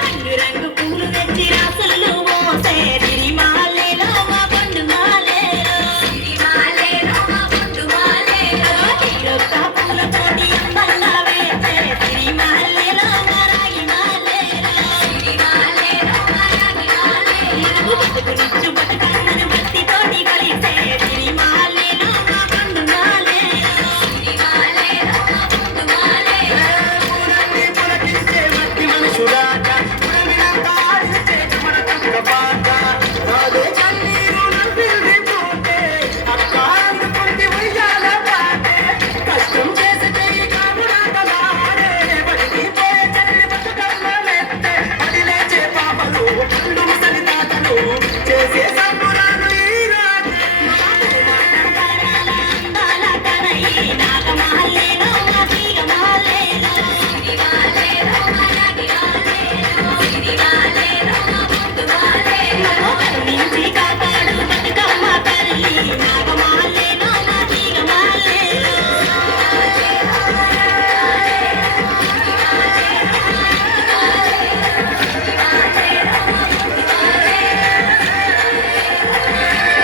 மறங்கிறங்கும்